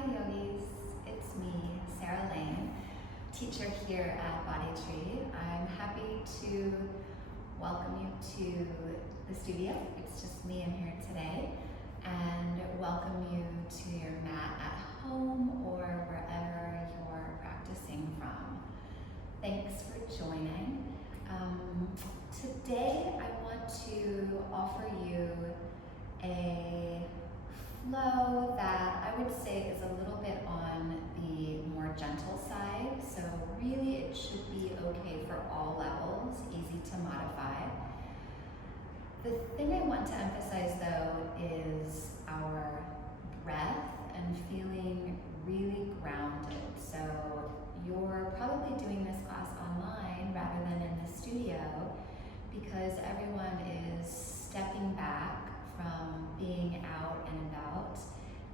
Hi yogis, it's me, Sara Lane, teacher here at Body Tree. I'm happy to welcome you to the studio. It's just me in here today, and welcome you to your mat at home or wherever you're practicing from. Thanks for joining. Today I want to offer you a flow that I would say is a little bit on the more gentle side. So really it should be okay for all levels, easy to modify. The thing I want to emphasize though is our breath and feeling really grounded. So you're probably doing this class online rather than in the studio because everyone is stepping back from being out and about,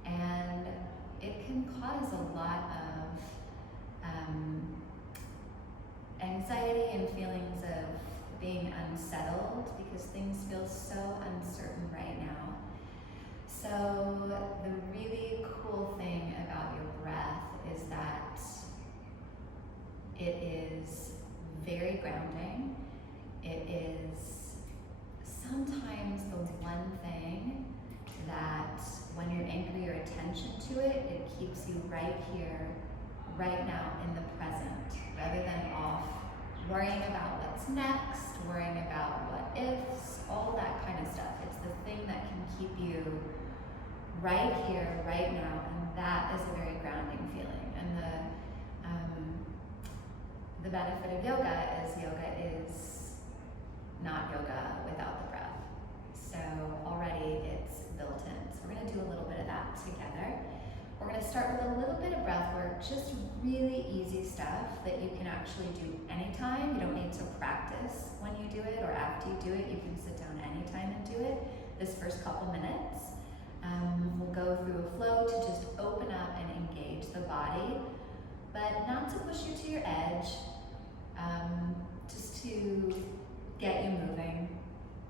and it can cause a lot of anxiety and feelings of being unsettled because things feel so uncertain right now. So the really cool thing about your breath is that it is very grounding. It is sometimes the one thing that when you anchor your attention to it, it keeps you right here, right now in the present, rather than off worrying about what's next, worrying about what ifs, all that kind of stuff. It's the thing that can keep you right here, right now, and that is a very grounding feeling. And the benefit of yoga is not yoga without the breath. So already it's built in. So we're gonna do a little bit of that together. We're gonna start with a little bit of breath work, just really easy stuff that you can actually do anytime. You don't need to practice when you do it or after you do it. You can sit down anytime and do it. This first couple minutes, we'll go through a flow to just open up and engage the body, but not to push you to your edge, just to get you moving,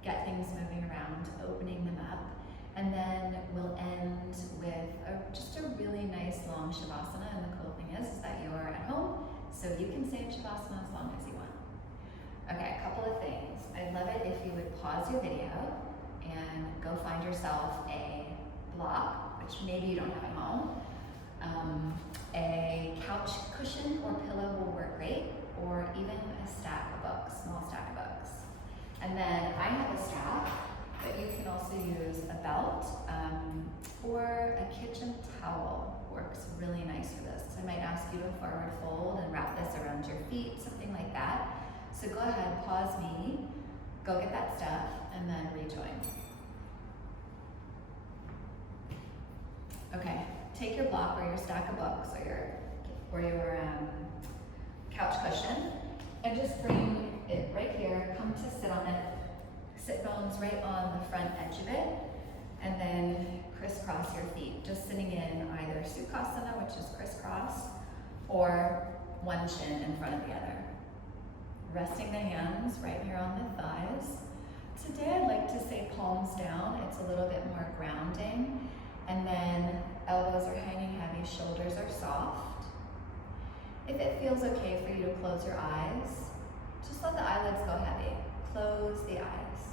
get things moving around, opening them up. And then we'll end with just a really nice long Shavasana. And the cool thing is that you're at home, so you can stay in Shavasana as long as you want. Okay, a couple of things. I'd love it if you would pause your video and go find yourself a block, which maybe you don't have at home. A couch cushion or pillow will work great, or even a stack of books, small stack of books. And then I have a strap, but you can also use a belt or a kitchen towel. Works really nice for this. So I might ask you to forward fold and wrap this around your feet, something like that. So go ahead, pause me, go get that stuff, and then rejoin. Okay, take your block or your stack of books or your couch cushion, and just bring it right here, come to sit on it. Sit bones right on the front edge of it, and then crisscross your feet, just sitting in either Sukhasana, which is crisscross, or one shin in front of the other. Resting the hands right here on the thighs. Today I'd like to say palms down. It's a little bit more grounding, and then elbows are hanging heavy, shoulders are soft. If it feels okay for you to close your eyes, just let the eyelids go heavy. Close the eyes.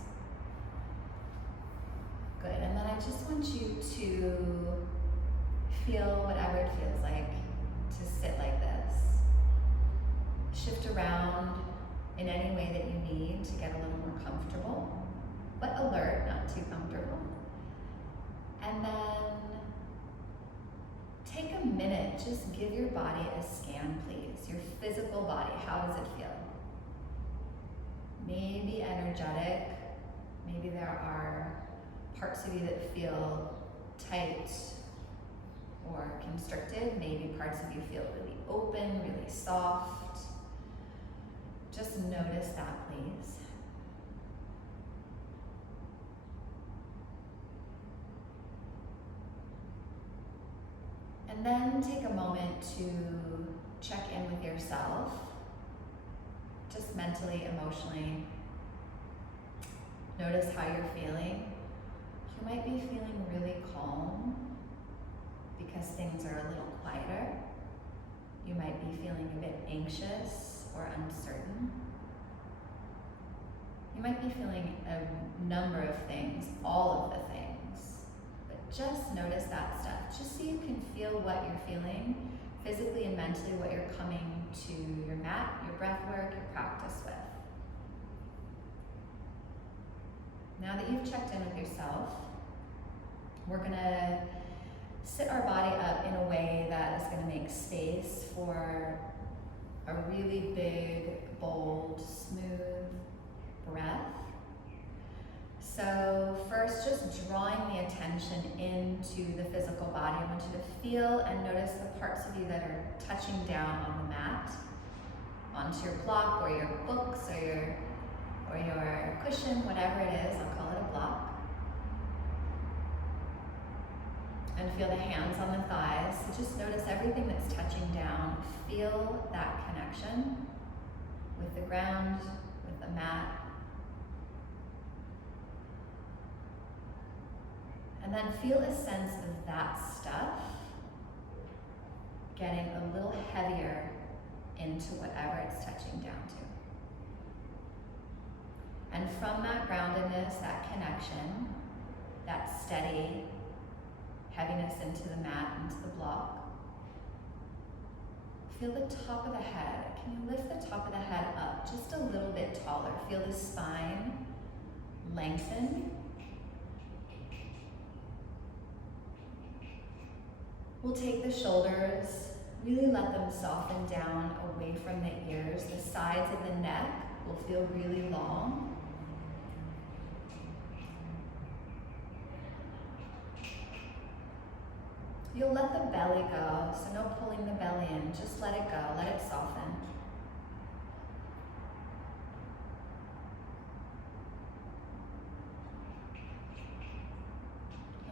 Good, and then I just want you to feel whatever it feels like to sit like this. Shift around in any way that you need to get a little more comfortable, but alert, not too comfortable. And then take a minute, just give your body a scan, please. Your physical body, how does it feel? Maybe energetic, maybe there are parts of you that feel tight or constricted, maybe parts of you feel really open, really soft. Just notice that, please. And then take a moment to check in with yourself, just mentally, emotionally. Notice how you're feeling. You might be feeling really calm because because things are a little quieter. You might be feeling a bit anxious or uncertain. You might be feeling a number of things, all of the things. But just notice that stuff, just so you can feel what you're feeling, physically and mentally, what you're coming to your mat, your breath work, your practice with. Now that you've checked in with yourself, we're gonna sit our body up in a way that is gonna make space for a really big, bold, smooth breath. So first, just drawing the attention into the physical body. I want you to feel and notice the parts of you that are touching down on the mat, onto your block or your books or your cushion, whatever it is. I'll call it a block. And feel the hands on the thighs. So just notice everything that's touching down. Feel that connection with the ground, with the mat. And then feel a sense of that stuff getting a little heavier into whatever it's touching down to. And from that groundedness, that connection, that steady heaviness into the mat, into the block, feel the top of the head. Can you lift the top of the head up just a little bit taller? Feel the spine lengthen. We'll take the shoulders, really let them soften down away from the ears. The sides of the neck will feel really long. You'll let the belly go, so no pulling the belly in, just let it go, let it soften.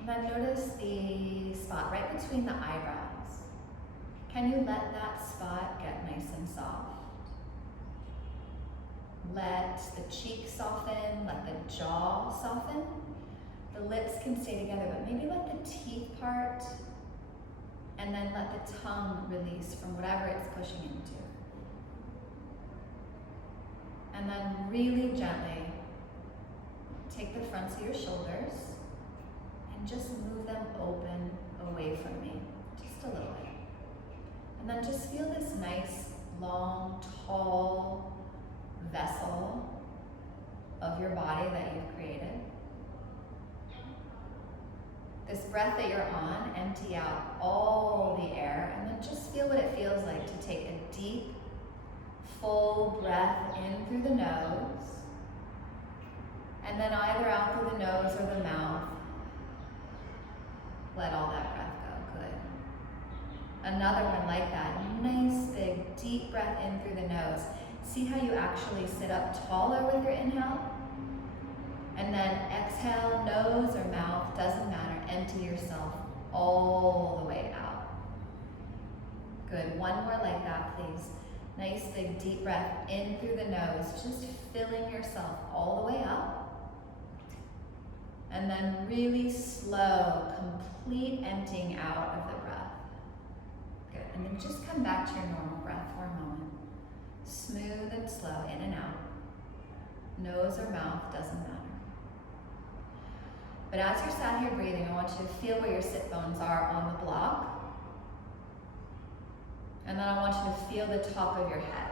And then notice the spot right between the eyebrows. Can you let that spot get nice and soft? Let the cheek soften, let the jaw soften. The lips can stay together, but maybe let the teeth part, and then let the tongue release from whatever it's pushing into. And then really gently take the fronts of your shoulders and just move them open away from me, just a little bit. And then just feel this nice, long, tall vessel of your body that you've created. This breath that you're on, empty out all the air, and then just feel what it feels like to take a deep, full breath in through the nose, and then either out through the nose or the mouth. Let all that breath go, good. Another one like that, nice big deep breath in through the nose. See how you actually sit up taller with your inhale? And then exhale, nose or mouth, doesn't matter, empty yourself all the way out. Good, one more like that, please. Nice big deep breath in through the nose, just filling yourself all the way up. And then really slow, complete emptying out of the breath. Good, and then just come back to your normal breath for a moment. Smooth and slow, in and out. Nose or mouth, doesn't matter. But as you're sat here breathing, I want you to feel where your sit bones are on the block. And then I want you to feel the top of your head.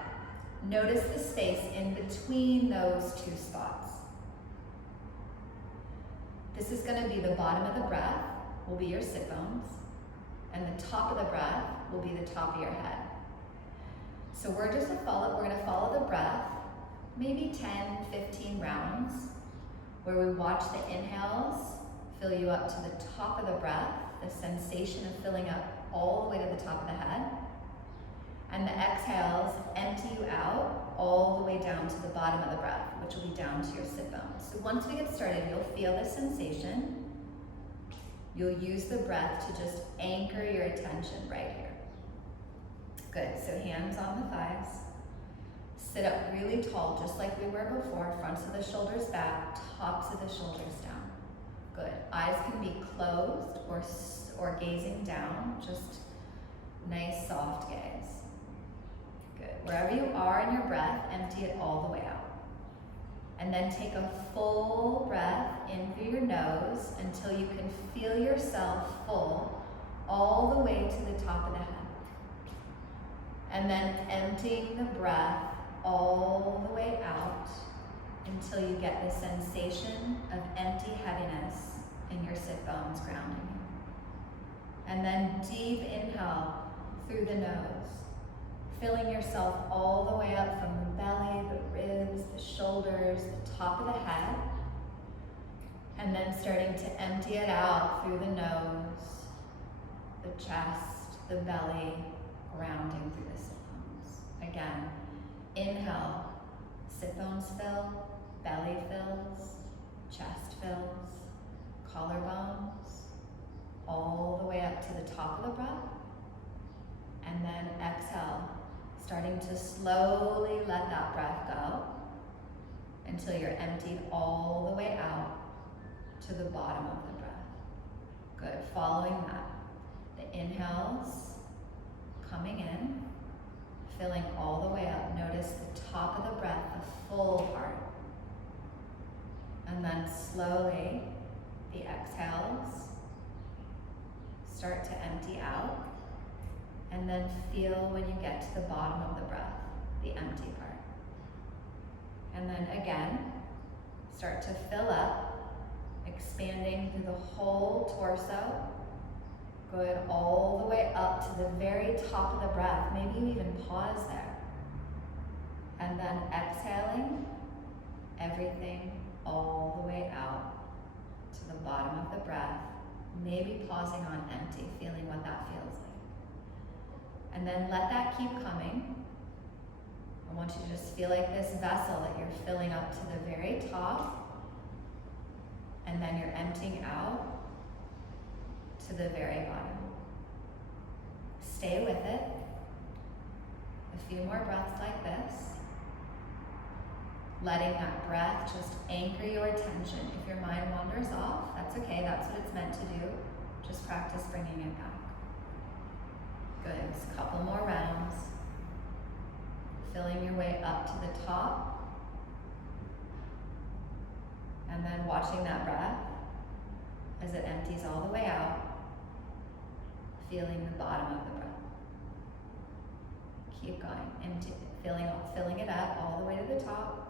Notice the space in between those two spots. This is going to be the bottom of the breath, will be your sit bones, and the top of the breath will be the top of your head. So we're going to follow the breath, maybe 10, 15 rounds, where we watch the inhales fill you up to the top of the breath, the sensation of filling up all the way to the top of the head, and the exhales empty you out all the way down to the bottom of the breath, which will be down to your sit bones. So once we get started, you'll feel this sensation. You'll use the breath to just anchor your attention right here. Good, so hands on the thighs. Sit up really tall, just like we were before, fronts of the shoulders back, tops of the shoulders down. Good, eyes can be closed or or gazing down, just nice soft gaze. Good. Wherever you are in your breath, empty it all the way out. And then take a full breath in through your nose until you can feel yourself full all the way to the top of the head. And then emptying the breath all the way out until you get the sensation of empty heaviness in your sit bones grounding you. And then deep inhale through the nose, filling yourself all the way up from the belly, the ribs, the shoulders, the top of the head. And then starting to empty it out through the nose, the chest, the belly, grounding through the sit bones. Again, inhale, sit bones fill, belly fills, chest fills, collarbones, all the way up to the top of the breath. And then exhale, starting to slowly let that breath go until you're emptied all the way out to the bottom of the breath. Good, following that. The inhales coming in, filling all the way up. Notice the top of the breath, the full part. And then slowly, the exhales start to empty out. And then feel when you get to the bottom of the breath, the empty part. And then again, start to fill up, expanding through the whole torso. Good, all the way up to the very top of the breath. Maybe you even pause there. And then exhaling everything all the way out to the bottom of the breath. Maybe pausing on empty, feeling what that feels like. And then let that keep coming. I want you to just feel like this vessel that you're filling up to the very top, and then you're emptying out to the very bottom. Stay with it. A few more breaths like this. Letting that breath just anchor your attention. If your mind wanders off, that's okay, that's what it's meant to do. Just practice bringing it back. Good, just a couple more rounds. Filling your way up to the top. And then watching that breath as it empties all the way out. Feeling the bottom of the breath. Keep going, filling it up all the way to the top.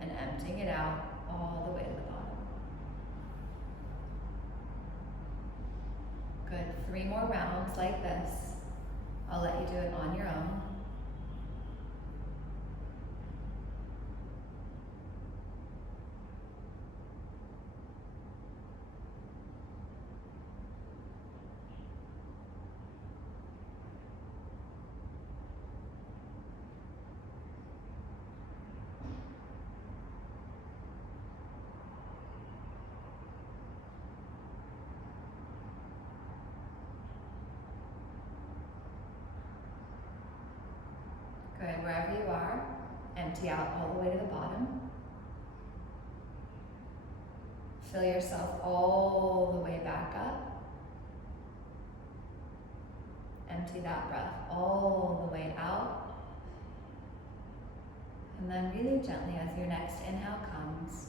And emptying it out all the way to the bottom. Good, 3 more rounds like this. I'll let you do it on your own. Good, wherever you are, empty out all the way to the bottom. Fill yourself all the way back up. Empty that breath all the way out. And then really gently as your next inhale comes,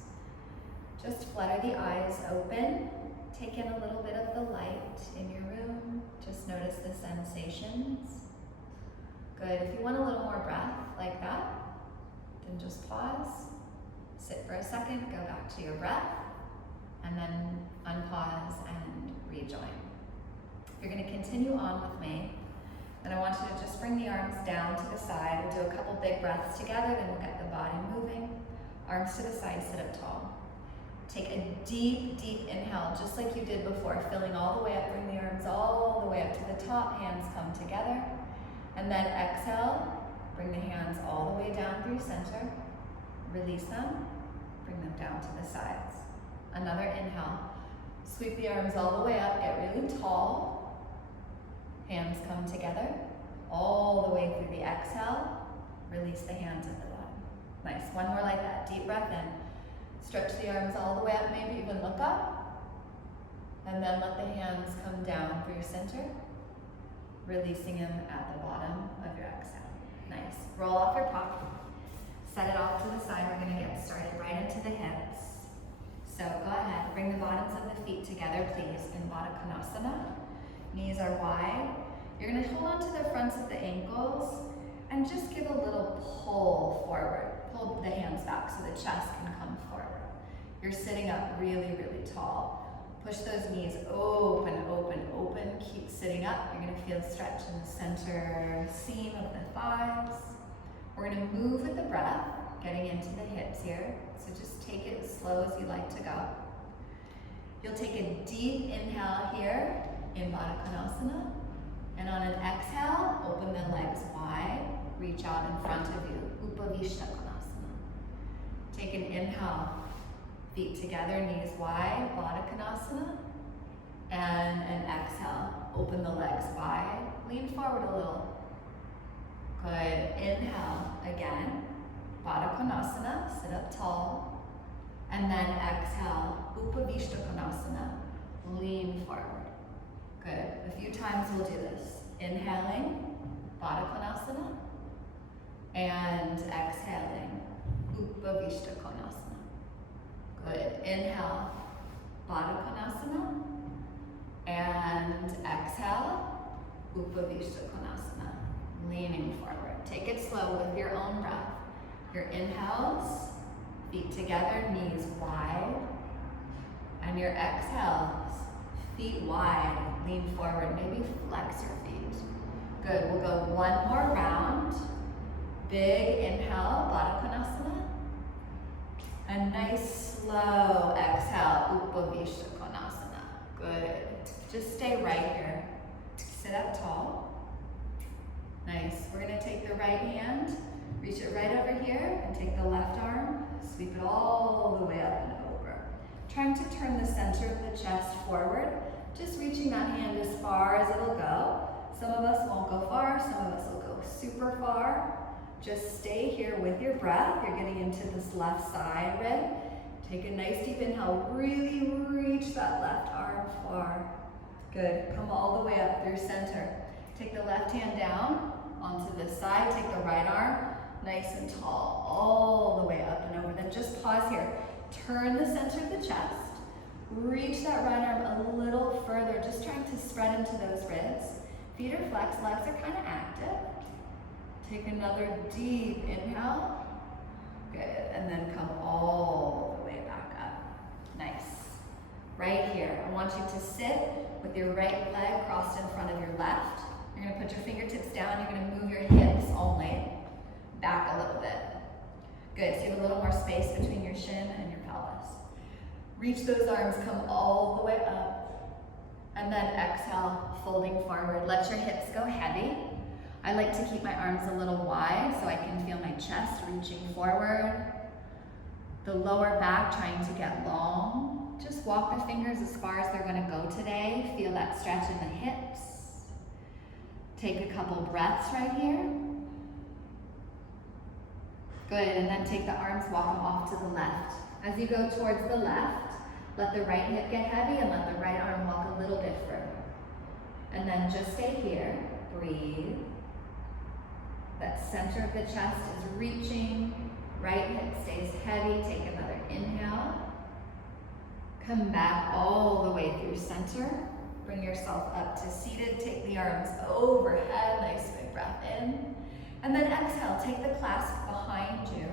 just flutter the eyes open. Take in a little bit of the light in your room. Just notice the sensations. Good, if you want a little more breath like that, then just pause, sit for a second, go back to your breath, and then unpause and rejoin. You're going to continue on with me, and I want you to just bring the arms down to the side. We'll do a couple big breaths together, then we'll get the body moving. Arms to the side, sit up tall. Take a deep, deep inhale, just like you did before, filling all the way up, bring the arms all the way up to the top, hands come together. And then exhale, bring the hands all the way down through center. Release them, bring them down to the sides. Another inhale. Sweep the arms all the way up, get really tall. Hands come together, all the way through the exhale. Release the hands at the bottom. Nice, one more like that. Deep breath in. Stretch the arms all the way up, maybe even look up. And then let the hands come down through center, releasing them at the bottom of your exhale. Nice. Roll off your pop. Set it off to the side. We're going to get started right into the hips. So go ahead, bring the bottoms of the feet together, please, in Baddha Konasana. Knees are wide. You're going to hold on to the fronts of the ankles and just give a little pull forward. Pull the hands back so the chest can come forward. You're sitting up really, really tall. Push those knees open, open, open. Keep sitting up. You're going to feel stretch in the center seam of the thighs. We're going to move with the breath, getting into the hips here. So just take it as slow as you like to go. You'll take a deep inhale here in Baddha Konasana. And on an exhale, open the legs wide. Reach out in front of you. Upavishta Konasana. Take an inhale. Feet together, knees wide, Baddha Konasana. And an exhale, open the legs wide. Lean forward a little. Good. Inhale again. Baddha Konasana, sit up tall. And then exhale, Upavishta Konasana, lean forward. Good. A few times we'll do this. Inhaling, Baddha Konasana. And exhaling, Upavishta Konasana. Good. Inhale, Baddha Konasana. And exhale, Upavishta Konasana. Leaning forward. Take it slow with your own breath. Your inhales, feet together, knees wide. And your exhales, feet wide, lean forward. Maybe flex your feet. Good. We'll go one more round. Big inhale, Baddha Konasana. A nice slow exhale, Upavishta Konasana. Good. Just stay right here. Sit up tall. Nice. We're going to take the right hand, reach it right over here, and take the left arm, sweep it all the way up and over. Trying to turn the center of the chest forward, just reaching that hand as far as it'll go. Some of us won't go far, some of us will go super far. Just stay here with your breath. You're getting into this left side rib. Take a nice deep inhale. Really reach that left arm far. Good. Come all the way up through center. Take the left hand down onto the side. Take the right arm nice and tall all the way up and over. Then just pause here. Turn the center of the chest. Reach that right arm a little further. Just trying to spread into those ribs. Feet are flexed. Legs are kind of active. Take another deep inhale. Good. And then come all the way back up. Nice. Right here. I want you to sit with your right leg crossed in front of your left. You're going to put your fingertips down. You're going to move your hips only. Back a little bit. Good. So you have a little more space between your shin and your pelvis. Reach those arms. Come all the way up. And then exhale, folding forward. Let your hips go heavy. I like to keep my arms a little wide so I can feel my chest reaching forward. The lower back trying to get long. Just walk the fingers as far as they're going to go today. Feel that stretch in the hips. Take a couple breaths right here. Good, and then take the arms, walk them off to the left. As you go towards the left, let the right hip get heavy and let the right arm walk a little bit further. And then just stay here, breathe. That center of the chest is reaching. Right hip stays heavy. Take another inhale. Come back all the way through center. Bring yourself up to seated. Take the arms overhead. Nice big breath in. And then exhale. Take the clasp behind you.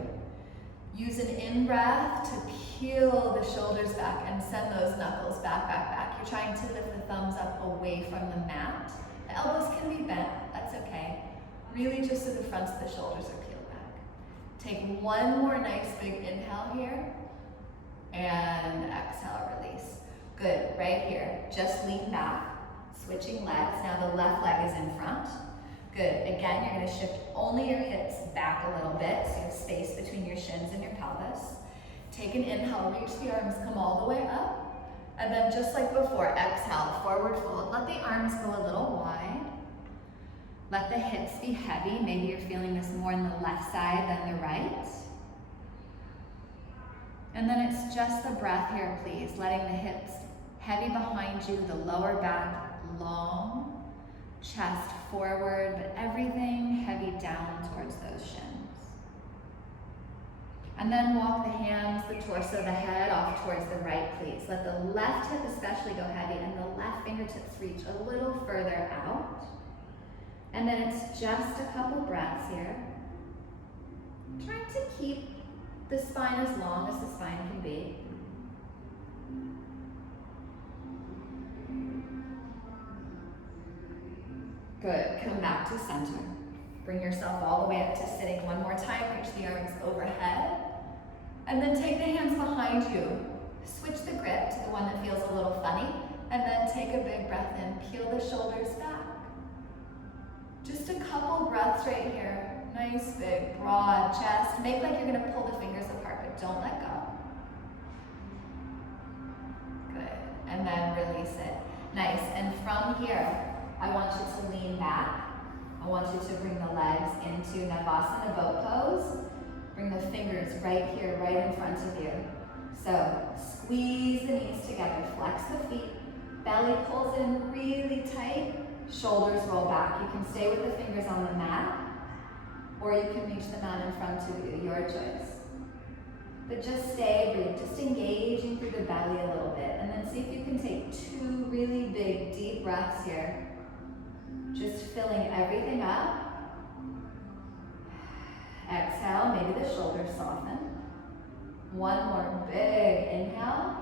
Use an in-breath to peel the shoulders back and send those knuckles back, back, back. You're trying to lift the thumbs up away from the mat. The elbows can be bent. That's okay. Really just so the fronts of the shoulders are peeled back. Take one more nice big inhale here. And exhale, release. Good, right here. Just lean back, switching legs. Now the left leg is in front. Good, again, you're gonna shift only your hips back a little bit, so you have space between your shins and your pelvis. Take an inhale, reach the arms, come all the way up. And then just like before, exhale, forward fold. Let the arms go a little wide. Let the hips be heavy. Maybe you're feeling this more on the left side than the right. And then it's just the breath here, please. Letting the hips Heavy behind you, the lower back long, chest forward, but everything heavy down towards those shins. And then walk the hands, the torso, the head off towards the right, please. Let the left hip especially go heavy and the left fingertips reach a little further out. And then it's just a couple breaths here. Trying to keep the spine as long as the spine can be. Good, come back to center. Bring yourself all the way up to sitting one more time. Reach the arms overhead. And then take the hands behind you. Switch the grip to the one that feels a little funny. And then take a big breath in. Peel the shoulders back. Just a couple breaths right here. Nice, big, broad chest. Make like you're going to pull the fingers apart, but don't let go. Good. And then release it. Nice. And from here, I want you to lean back. I want you to bring the legs into Navasana boat pose. Bring the fingers right here, right in front of you. So squeeze the knees together, flex the feet. Belly pulls in really tight. Shoulders roll back. You can stay with the fingers on the mat, or you can reach the mat in front of you, your choice. But just stay, breathe, just engaging through the belly a little bit, and then see if you can take 2 really big, deep breaths here. Just filling everything up. Exhale, maybe the shoulders soften. One more big inhale.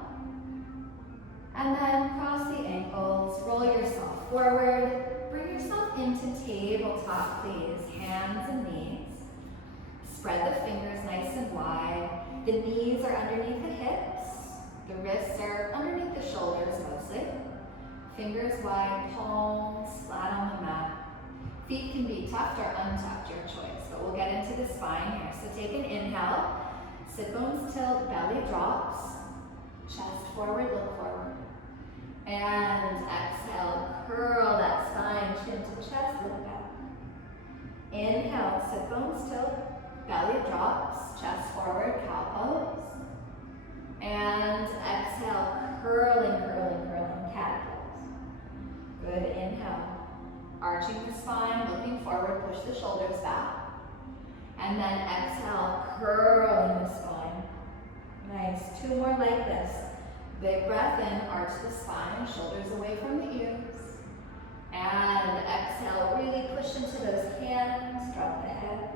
And then cross the ankles, roll yourself forward. Bring yourself into tabletop, please. Hands and knees. Spread the fingers nice and wide. The knees are underneath the hips. The wrists are underneath the shoulders mostly. Fingers wide, palms flat on the mat. Feet can be tucked or untucked, your choice, but we'll get into the spine here. So take an inhale, sit bones tilt, belly drops, chest forward, look forward. And exhale, curl that spine, chin to chest, look back. Inhale, sit bones tilt, belly drops, chest forward, cow pose. And exhale, curling, curling, curling, cat pose. Good, inhale. Arching the spine, looking forward, push the shoulders back. And then exhale, curling the spine. Nice, 2 more like this. Big breath in, arch the spine, shoulders away from the ears. And exhale, really push into those hands, drop the head.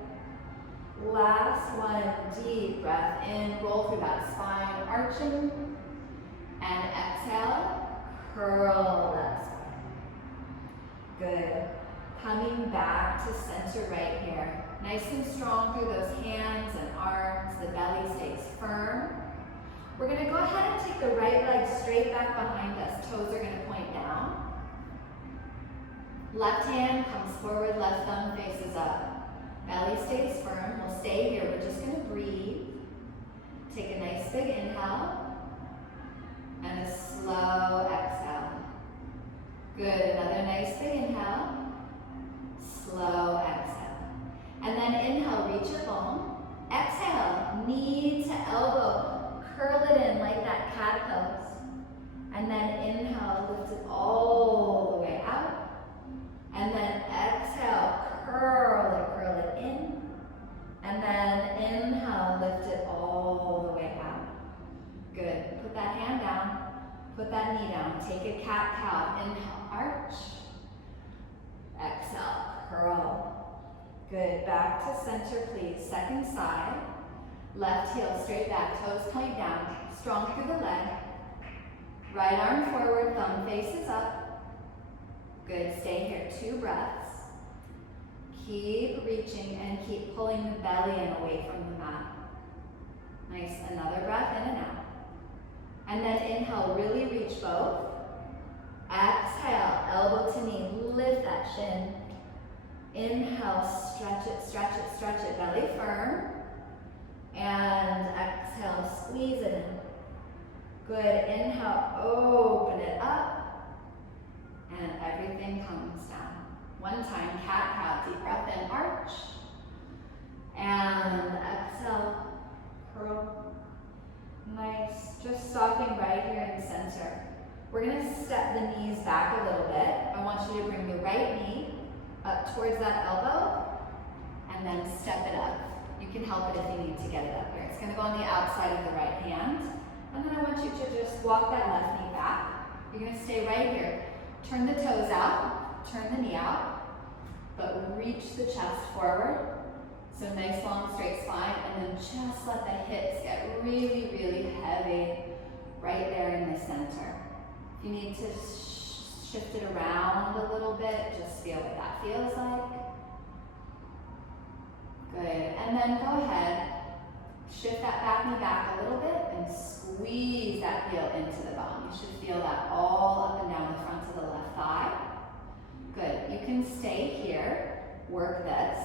Last one, deep breath in, roll through that spine, arching. And exhale, curl that spine. Good. Coming back to center right here. Nice and strong through those hands and arms. The belly stays firm. We're going to go ahead and take the right leg straight back behind us. Toes are going to point down. Left hand comes forward, left thumb faces up. Belly stays firm. We'll stay here. We're just going to breathe. Take a nice big inhale and a slow exhale. Good, another nice big inhale, slow exhale. And then inhale, reach it long. Exhale, knee to elbow, curl it in like that cat pose. And then inhale, lift it all the way out. And then exhale, curl it in. And then inhale, lift it all the way out. Good, put that hand down. Put that knee down. Take a cat-cow. Inhale, arch. Exhale, curl. Good. Back to center, please. Second side. Left heel straight back. Toes point down. Strong through the leg. Right arm forward. Thumb faces up. Good. Stay here. 2 breaths. Keep reaching and keep pulling the belly in away from the mat. Nice. Another breath in and out. And then inhale, really reach both. Exhale, elbow to knee, lift that shin. Inhale, stretch it, stretch it, stretch it, belly firm. And exhale, squeeze it in. Good, inhale, open it up. And everything comes down. One time, cat-cow, deep breath in, arch. And exhale, curl. Nice, just stopping right here in center. We're gonna step the knees back a little bit. I want you to bring the right knee up towards that elbow and then step it up. You can help it if you need to get it up here. It's gonna go on the outside of the right hand. And then I want you to just walk that left knee back. You're gonna stay right here. Turn the toes out, turn the knee out, but reach the chest forward. So nice long straight spine, and then just let the hips get really, really heavy right there in the center. If you need to shift it around a little bit, just feel what that feels like. Good, and then go ahead, shift that back knee back a little bit and squeeze that heel into the bum. You should feel that all up and down the front of the left thigh. Good, you can stay here, work this,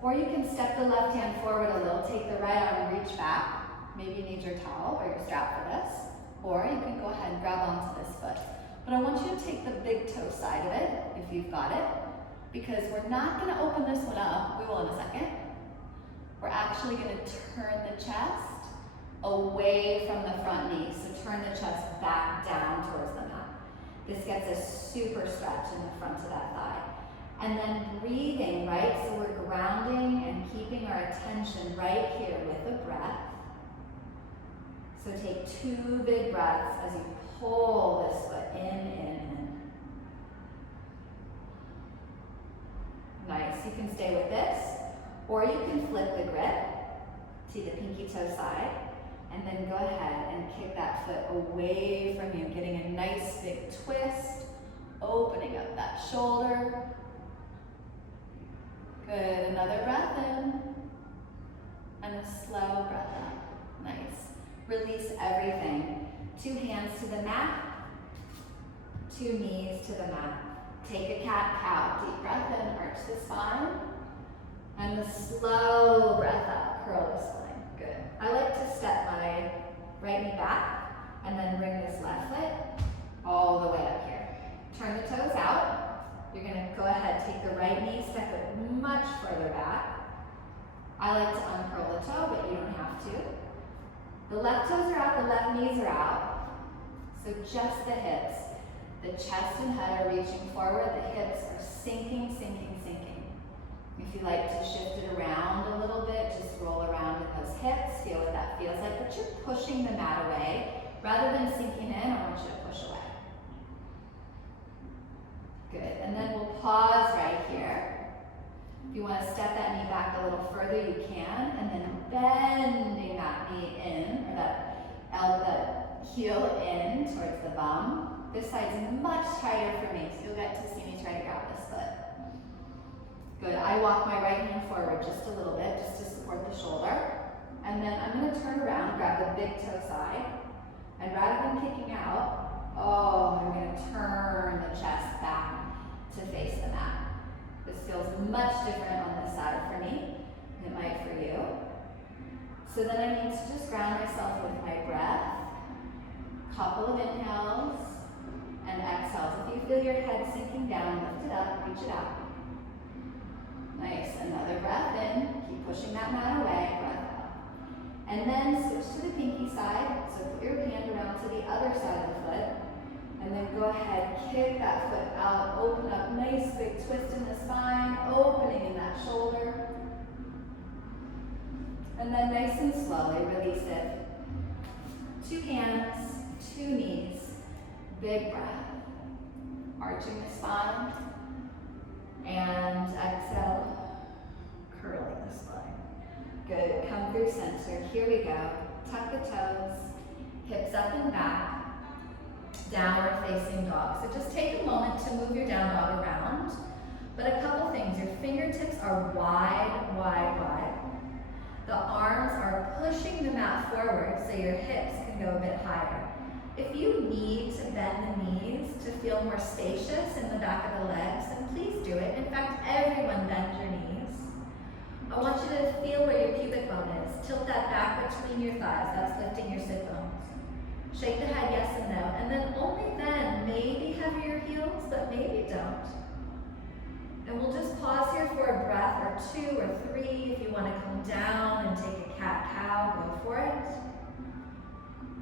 or you can step the left hand forward a little, take the right arm, reach back. Maybe you need your towel or your strap for this, or you can go ahead and grab onto this foot. But I want you to take the big toe side of it, if you've got it, because we're not gonna open this one up, we will in a second. We're actually gonna turn the chest away from the front knee, so turn the chest back down towards the mat. This gets a super stretch in the front of that thigh. And then breathing, right? So we're grounding and keeping our attention right here with the breath. So take 2 big breaths as you pull this foot in. Nice, you can stay with this, or you can flip the grip to the pinky toe side, and then go ahead and kick that foot away from you, getting a nice big twist, opening up that shoulder. Good, another breath in, and a slow breath out. Nice. Release everything. 2 hands to the mat, 2 knees to the mat. Take a cat-cow, deep breath in, arch the spine, and a slow breath out, curl the spine. Good. I like to step my right knee back, and then bring this left foot all the way up here. Turn the toes out. You're gonna go ahead, take the right knee, step it much further back. I like to uncurl the toe, but you don't have to. The left toes are out, the left knees are out. So just the hips. The chest and head are reaching forward, the hips are sinking, sinking, sinking. If you like to shift it around a little bit, just roll around in those hips, feel what that feels like, but you're pushing the mat away. Rather than sinking in, I want you to push away. Good, and then we'll pause right here. If you want to step that knee back a little further, you can, and then bending that knee in, or that heel in towards the bum. This side's much tighter for me, so you'll get to see me try to grab this foot. Good, I walk my right hand forward just a little bit, just to support the shoulder. And then I'm gonna turn around, grab the big toe side, and rather than kicking out, I'm gonna turn the chest back to face the mat. This feels much different on this side for me than it might for you. So then I need to just ground myself with my breath. Couple of inhales and exhales. If you feel your head sinking down, lift it up, reach it out. Nice, another breath in, keep pushing that mat away, breath out. And then switch to the pinky side, so put your hand around to the other side of the foot, and then go ahead, kick that foot out, open up, nice big twist in the spine, opening in that shoulder. And then nice and slowly release it. 2 hands, 2 knees, big breath. Arching the spine, and exhale, curling the spine. Good, come through center, here we go. Tuck the toes, hips up and back, downward facing dog. So just take a moment to move your down dog around, but a couple things, your fingertips are wide, wide, wide. The arms are pushing the mat forward so your hips can go a bit higher. If you need to bend the knees to feel more spacious in the back of the legs, then please do it. In fact, everyone bend your knees. I want you to feel where your pubic bone is. Tilt that back between your thighs. That's lifting your sit bones. Shake the head yes and no. And then only then, maybe heavier heels, but maybe don't. And we'll just pause here for a breath or 2 or 3. If you want to come down and take a cat-cow, go for it.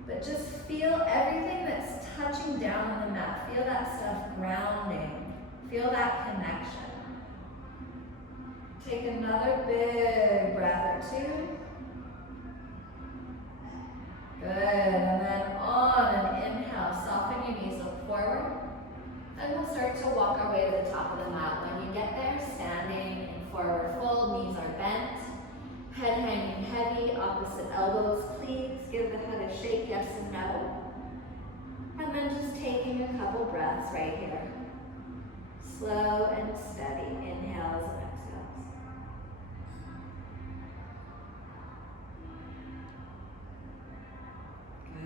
But just feel everything that's touching down on the mat Feel that stuff grounding. Feel that connection. Take another big breath or two. Good, and then on an inhale, soften your knees, look forward. And we'll start to walk our way to the top of the mat. When you get there, standing in forward fold, knees are bent. Head hanging heavy, opposite elbows. Please give the head a shake, yes and no. And then just taking a couple breaths right here. Slow and steady, inhales and exhales.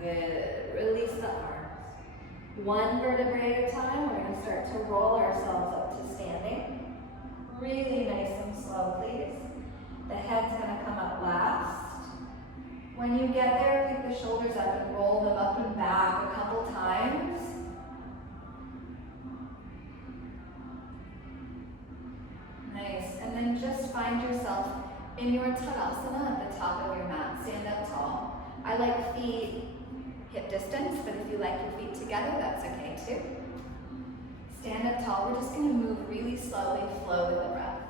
Good, release the arms. One vertebrae at a time, we're gonna start to roll ourselves up to standing. Really nice and slow, please. The head's gonna come up last. When you get there, pick the shoulders up and roll them up and back a couple times. Nice, and then just find yourself in your Tadasana at the top of your mat. Stand up tall. I like feet hip distance, but if you like your feet together, that's okay too. Stand up tall. We're just gonna move really slowly, flow with the breath.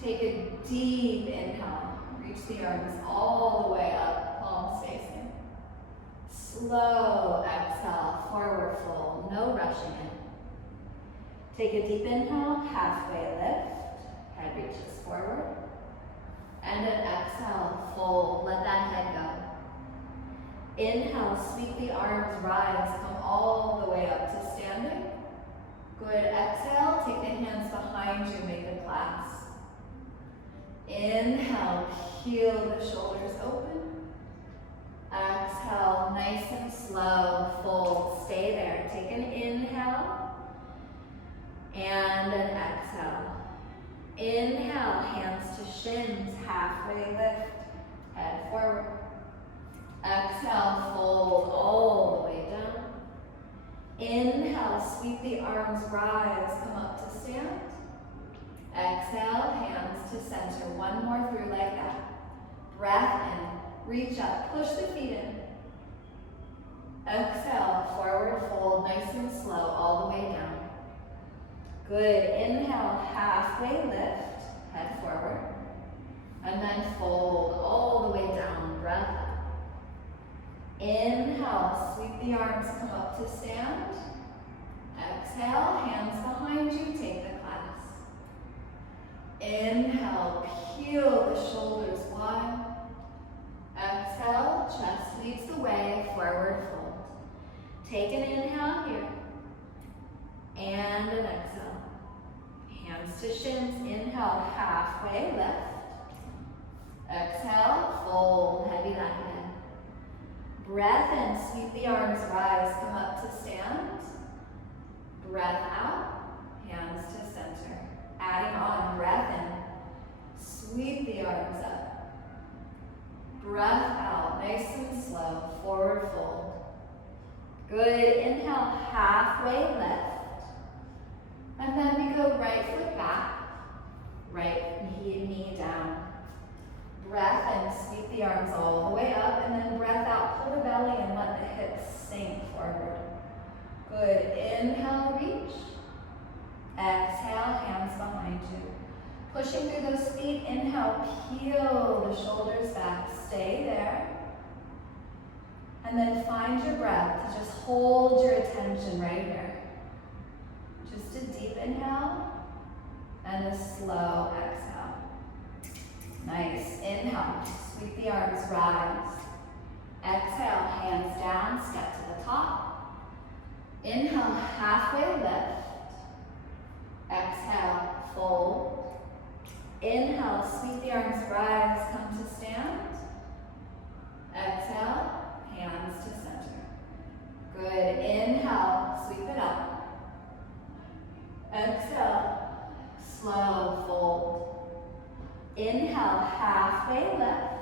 Take a deep inhale. Reach the arms all the way up, palms facing. Slow exhale, forward fold, no rushing in. Take a deep inhale, halfway lift, head reaches forward. And an exhale, fold, let that head go. Inhale, sweep the arms, rise, come all the way up to standing. Good, exhale, take the hands behind you, make a clasp. Inhale, peel the shoulders open. Exhale, nice and slow, fold, stay there. Take an inhale and an exhale. Inhale, hands to shins, halfway lift, head forward. Exhale, fold all the way down. Inhale, sweep the arms, rise, come up to stand. Exhale, hands to center. One more through like that. Breath in, reach up, push the feet in. Exhale, forward fold, nice and slow, all the way down. Good, inhale, halfway lift, head forward. And then fold all the way down, breath up. Inhale, sweep the arms, come up to stand. Exhale, hands behind you, take the clasp. Inhale, peel the shoulders wide. Exhale, chest leads the way, forward fold. Take an inhale here. And an exhale. Hands to shins, inhale, halfway lift. Exhale, fold, heavy that head. Breath in, sweep the arms, rise, come up to stand. Breath out, hands to center. Adding on, breath in, sweep the arms up. Breath out, nice and slow, forward fold. Good, inhale, halfway lift. And then we go right foot back, right knee down. Breath in, sweep the arms all the way up, and then breath out, pull the belly and let the hips sink forward. Good, inhale, reach. Exhale, hands behind you. Pushing through those feet, inhale, peel the shoulders back, stay there. And then find your breath to just hold your attention right here. Just a deep inhale and a slow exhale. Nice, inhale, sweep the arms, rise. Exhale, hands down, step to the top. Inhale, halfway lift. Exhale, fold. Inhale, sweep the arms, rise, come to stand. Exhale, hands to center. Good, inhale, sweep it up. Exhale, slow fold. Inhale, halfway lift.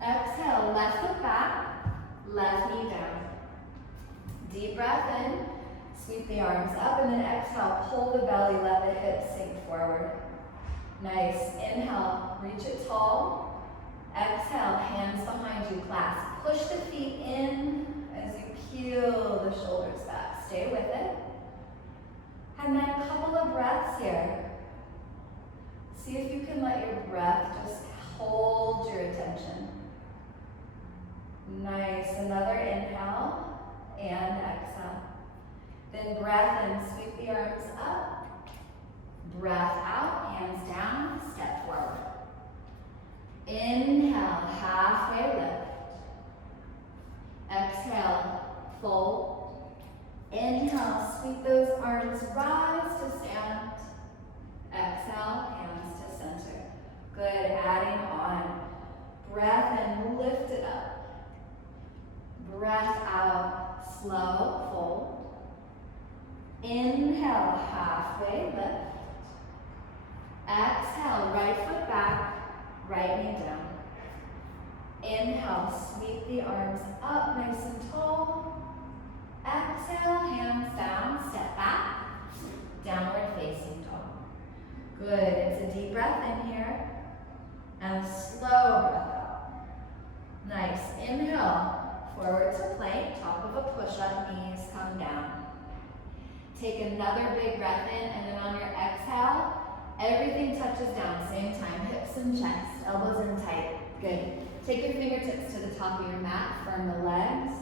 Exhale, left foot back, left knee down. Deep breath in, sweep the arms up, and then exhale, pull the belly, let the hips sink forward. Nice, inhale, reach it tall. Exhale, hands behind you, clasp. Push the feet in as you peel the shoulders back. stay with it. And then a couple of breaths here. See if you can let your breath just hold your attention. Nice, another inhale and exhale. Then breath in, sweep the arms up. Breath out, hands down, step forward. Inhale, halfway lift. Exhale, fold. Inhale, sweep those arms, rise to stand. Exhale, hands to center. Good, adding on. Breath in, lift it up. Breath out, slow, fold. Inhale, halfway lift. Exhale, right foot back, right knee down. Inhale, sweep the arms up nice and tall. Exhale, hands down, step back, downward facing dog. Good, it's a deep breath in here, and slow breath out. Nice, inhale, forward to plank, top of a push-up, knees come down. Take another big breath in, and then on your exhale, everything touches down, same time, hips and chest, elbows in tight, good. Take your fingertips to the top of your mat, firm the legs,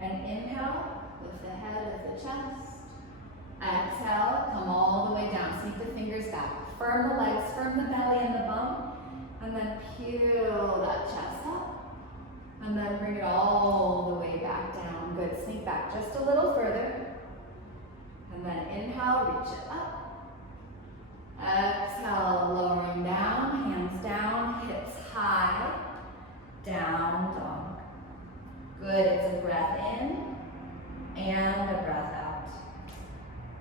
and inhale, lift the head of the chest. Exhale, come all the way down, sweep the fingers back, firm the legs, firm the belly and the bum, and then peel that chest up, and then bring it all the way back down, good, sneak back just a little further, and then inhale, reach it up. Exhale, lowering down, hands down, hips high, down dog. Good, it's a breath in and a breath out.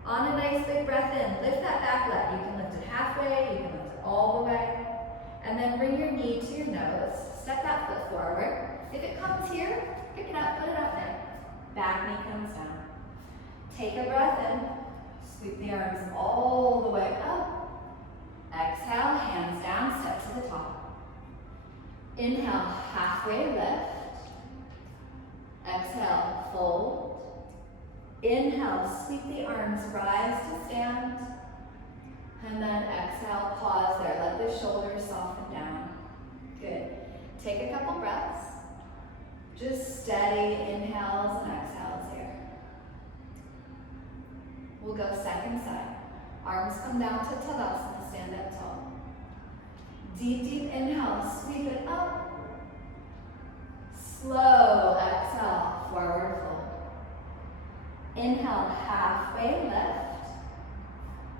On a nice big breath in, lift that back leg. You can lift it halfway, you can lift it all the way. And then bring your knee to your nose, step that foot forward. If it comes here, pick it up, put it up there. Back knee comes down. Take a breath in, sweep the arms all the way up. Exhale, hands down, step to the top. Inhale, halfway lift. Exhale, fold. Inhale, sweep the arms, rise to stand. And then exhale, pause there. Let the shoulders soften down. Good. Take a couple breaths. Just steady inhales and exhales here. We'll go second side. Arms come down to Tadasana, stand up tall. Deep, deep inhale, sweep it up. Slow exhale, forward fold. Inhale, halfway lift.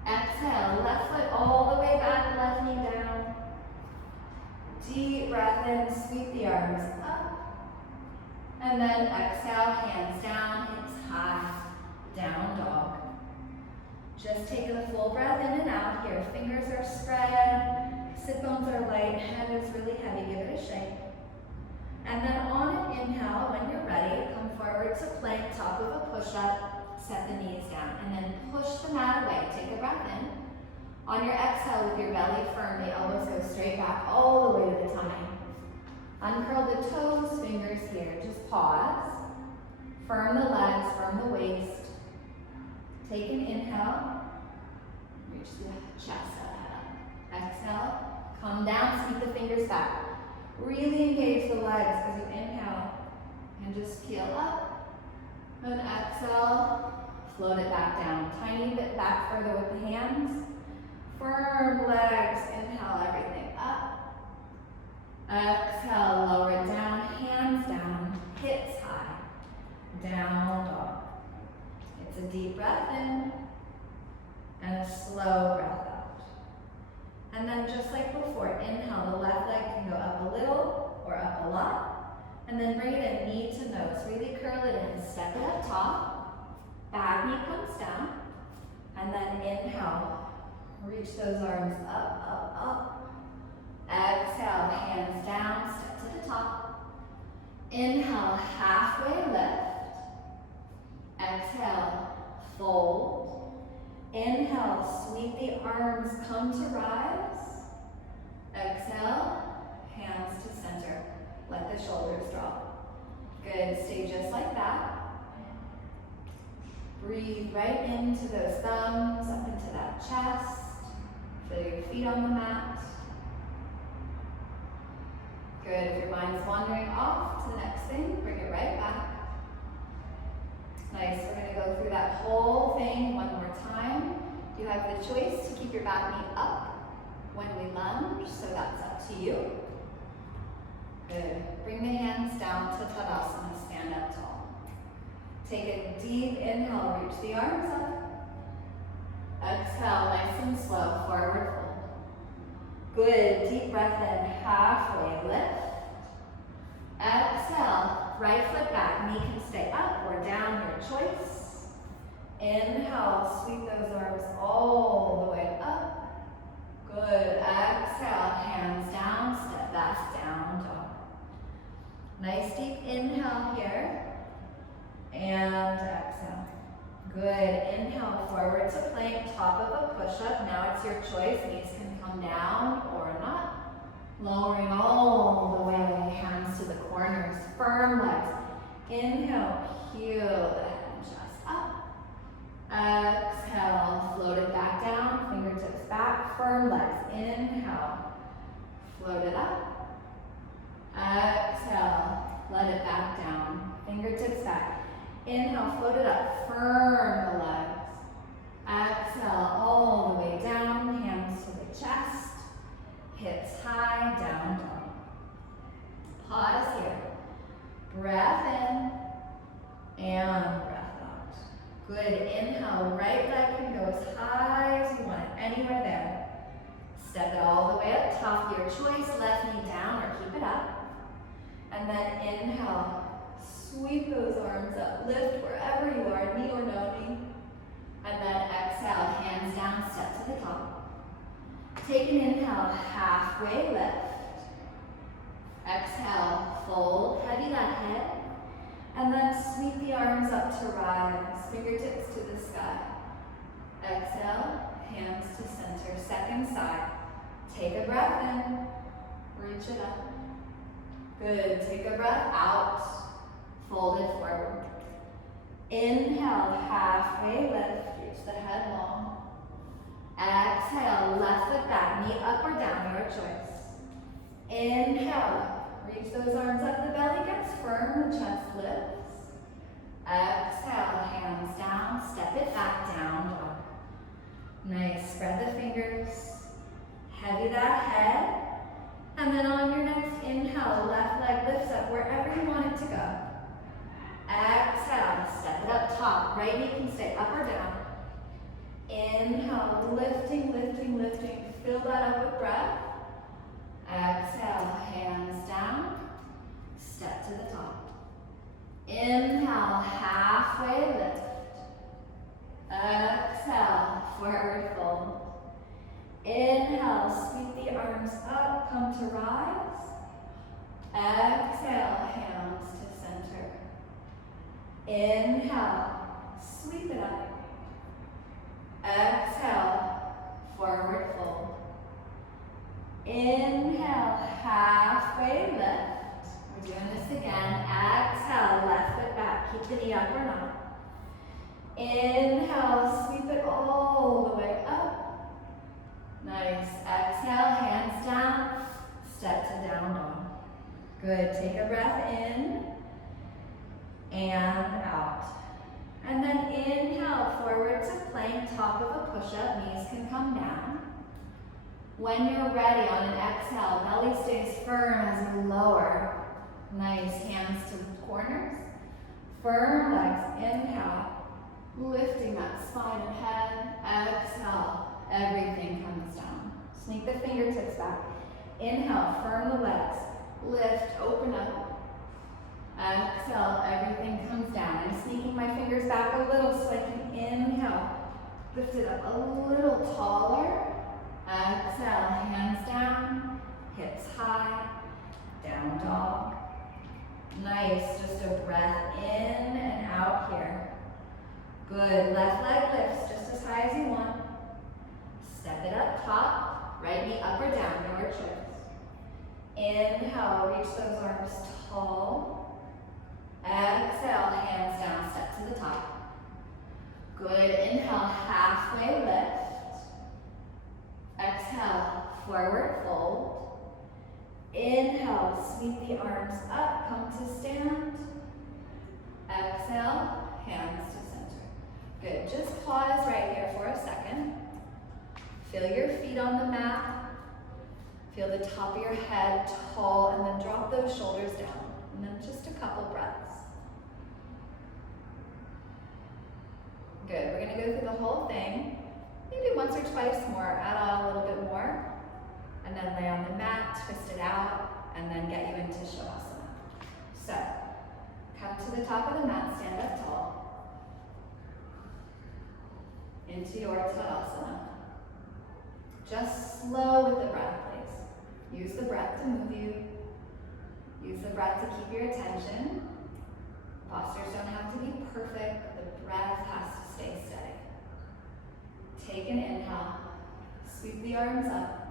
Exhale, left foot all the way back, left knee down. Deep breath in, sweep the arms up. And then exhale, hands down, hips high, down dog. Just take a full breath in and out here. Fingers are spread, sit bones are light, head is really heavy. Give it a shake. And then on an inhale, when you're ready, come forward to plank, top of a push-up, set the knees down, and then push the mat away. Take a breath in. On your exhale, with your belly firm, the elbows go straight back all the way to the tummy. Uncurl the toes, fingers here. Just pause. Firm the legs, firm the waist. Take an inhale, reach the chest up. Exhale, come down, sweep the fingers back. Really engage the legs as you inhale and just peel up. And exhale, float it back down. Tiny bit back further with the hands. Firm legs, inhale everything up. Exhale, lower it down, hands down, hips high, down dog. It's a deep breath in and a slow breath out. And then just like before, inhale, the left leg can go up a little or up a lot. And then bring it in, knee to nose. Really curl it in, step it up top. Back knee comes down. And then inhale, reach those arms up, up, up. Exhale, hands down, step to the top. Inhale, halfway lift. Exhale, fold. Inhale, sweep the arms, come to rise. Exhale, hands to center. Let the shoulders drop. Good, stay just like that. Breathe right into those thumbs, up into that chest. Feel your feet on the mat. Good. If your mind's wandering off to the next thing, bring it right back. Nice. We're going to go through that whole thing one more time. You have the choice to keep your back knee up when we lunge, so that's up to you. Good. Bring the hands down to Tadasana, stand up tall. Take a deep inhale, reach the arms up. Exhale, nice and slow, forward fold. Good, deep breath in, halfway lift. Exhale, right foot back, knee can stay up or down, your choice. Inhale, sweep those arms all the way up. Good, exhale, hands down, step back, down dog. Nice deep inhale here, and exhale. Good, inhale, forward to plank, top of a push-up. Now it's your choice, knees can come down or not. Lowering all the way, hands to the corners, firm legs. Inhale, peel the head and chest up. Exhale, float it back down, fingertips back, firm legs. Inhale, float it up. Exhale, let it back down, fingertips back. Inhale, float it up, firm the legs. Exhale, all the way down, hands to the chest. Hips high, down dog. Pause here. Breath in and breath out. Good. Inhale, right leg can go as high as you want it, anywhere there. Step it all the way up top, your choice, left knee down or keep it up. And then inhale, sweep those arms up, lift wherever you are, knee or no knee. And then exhale, hands down, step to the top. Take an inhale, halfway lift. Exhale, fold, heavy that head. And then sweep the arms up to rise, fingertips to the sky. Exhale, hands to center, second side. Take a breath in, reach it up. Good, take a breath out, fold it forward. Inhale, halfway lift, reach the head long. Exhale, left foot back, knee up or down, your choice. Inhale, reach those arms up, the belly gets firm, the chest lifts. Exhale, hands down, step it back, down dog. Nice, spread the fingers, heavy that head. And then on your next inhale, left leg lifts up wherever you want it to go. Exhale, step it up top, right knee can stay up or down. Inhale, lifting, lifting, lifting. Fill that up with breath. Exhale, hands down. Step to the top. Inhale, halfway lift. Exhale, forward fold. Inhale, sweep the arms up, come to rise. Exhale, hands to center. Inhale, sweep it up. Exhale, forward fold. Inhale, halfway lift. We're doing this again. Exhale, left foot back. Keep the knee up or not. Inhale, sweep it all the way up. Nice. Exhale, hands down. Step to down dog. Good. Take a breath in and out. And then inhale, forward to plank, top of a push-up, knees can come down. When you're ready, on an exhale, belly stays firm as you lower. Nice, hands to the corners. Firm legs, inhale, lifting that spine and head. Exhale, everything comes down. Sneak the fingertips back. Inhale, firm the legs. Lift, open up. Exhale, everything comes down. I'm sneaking my fingers back a little so I can inhale. Lift it up a little taller. Exhale, hands down, hips high, down dog. Nice, just a breath in and out here. Good, left leg lifts just as high as you want. Step it up top, right knee up or down, your choice. Inhale, reach those arms tall. Exhale, hands down, step to the top. Good, inhale, halfway lift. Exhale, forward fold. Inhale, sweep the arms up, come to stand. Exhale, hands to center. Good, just pause right here for a second. Feel your feet on the mat. Feel the top of your head tall, and then drop those shoulders down. And then just a couple breaths. Good, we're gonna go through the whole thing. Maybe once or twice more, add on a little bit more. And then lay on the mat, twist it out, and then get you into Shavasana. So, come to the top of the mat, stand up tall. Into your Tadasana. Just slow with the breath, please. Use the breath to move you. Use the breath to keep your attention. Postures don't have to be perfect, but the breath has to stay steady. Take an inhale. Sweep the arms up.